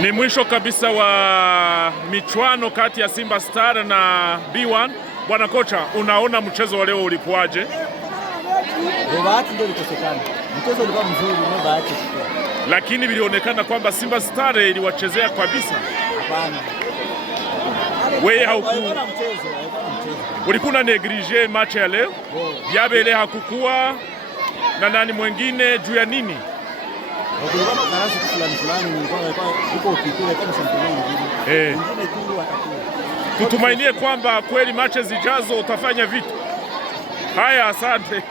Ni mwisho kabisa wa michuano kati ya Simba Star na B1. Bwana kocha, unaona mchezo wa leo ulikuwaje? Bahati ndio ilikosekana. Mchezo ulikuwa mzuri, ni bahati. Lakini vilionekana kwamba Simba Star iliwachezea kabisa. Hapana. Wewe ulikuwa na neglige match ya leo? Diabele hakukuwa na nani mwingine juu ya nini? Tutumainie kwamba kweli mache zijazo utafanya vitu haya. Asante.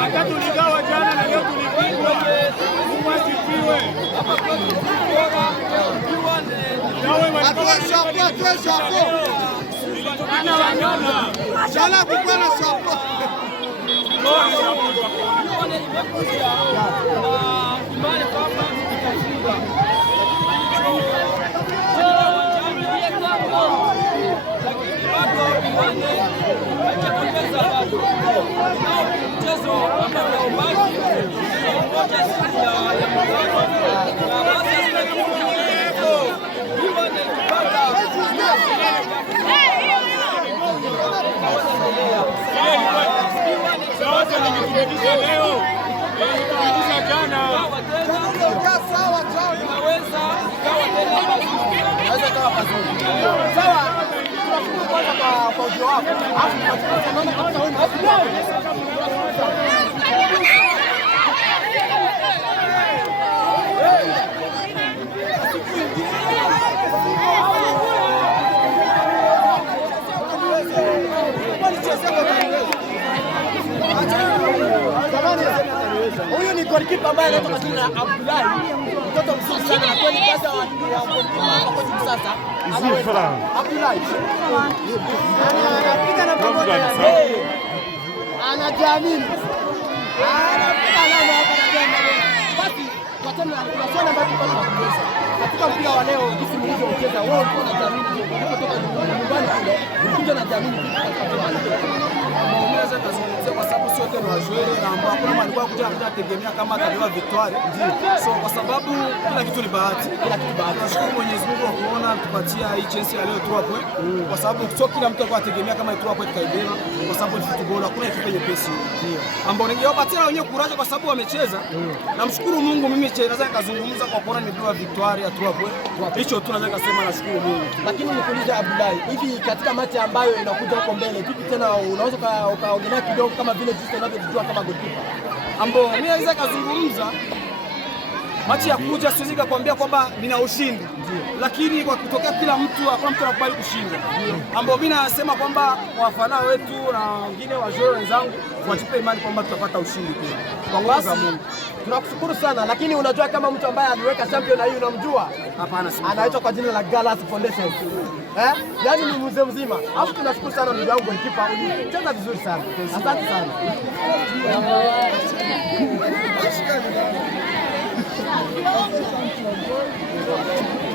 Hata tuligawa jana na leo tulipigwa. Mungu asifiwe. Jana kulikuwa na shapo. Huyu ni golikipa ambaye anaitwa jina Abdullahi, mtoto mzuri sana na kweli kazi ya kwa sasa. Abdullahi anapiga na pamoja. Anajiamini. Anapiga na hapa. Basi kwa tena tunasema bado tunaweza. Katika mpira wa leo jinsi mlivyocheza wao wanajiamini kutoka nyumbani kule. Kuja na jamii kwa sababu sio tena wajoele na ambao kama alikuwa kutegemea kama atabeba victoire. So kwa sababu kila kitu ni bahati. Tunashukuru Mwenyezi Mungu kwa kuona tupatia hii chance ya leo tu hapo. Kwa sababu sio kila mtu alikuwa ategemea kama tu hapo itaibeba kwa sababu ni football, hakuna kitu yenye pesa. Ambao ningewapatia wenyewe kuraje kwa sababu wamecheza. Namshukuru Mungu, mimi naweza nikazungumza kwa kuona nimebeba victoire ya tu hapo. Hicho tu naweza kusema nashukuru Mungu. Lakini nikuuliza Abdullahi, hivi katika mechi ambayo inakuja huko mbele, vipi tena unaweza ukaongelea kidogo kama vile jinsi unavyojua kama goalkeeper? Ambao mimi naweza kuzungumza machi ya kuja, siwezi kukwambia kwamba nina ushindi, lakini kwa kutokea kila mtu hakuna mtu anakubali kushinda. Ambao mimi nasema kwamba wafana wetu na wengine wajao wenzangu watupe imani kwamba tutapata ushindi pia. Kwa nguvu za Mungu. Tunakushukuru sana, lakini unajua kama mtu ambaye aliweka champion na hii unamjua? Hapana, si. Anaitwa kwa jina la Galaxy Foundation. Yaani ni mzee mzima. Alafu tunashukuru sana ndugu yangu goalkeeper, unacheza vizuri sana. Asante sana. Thank you.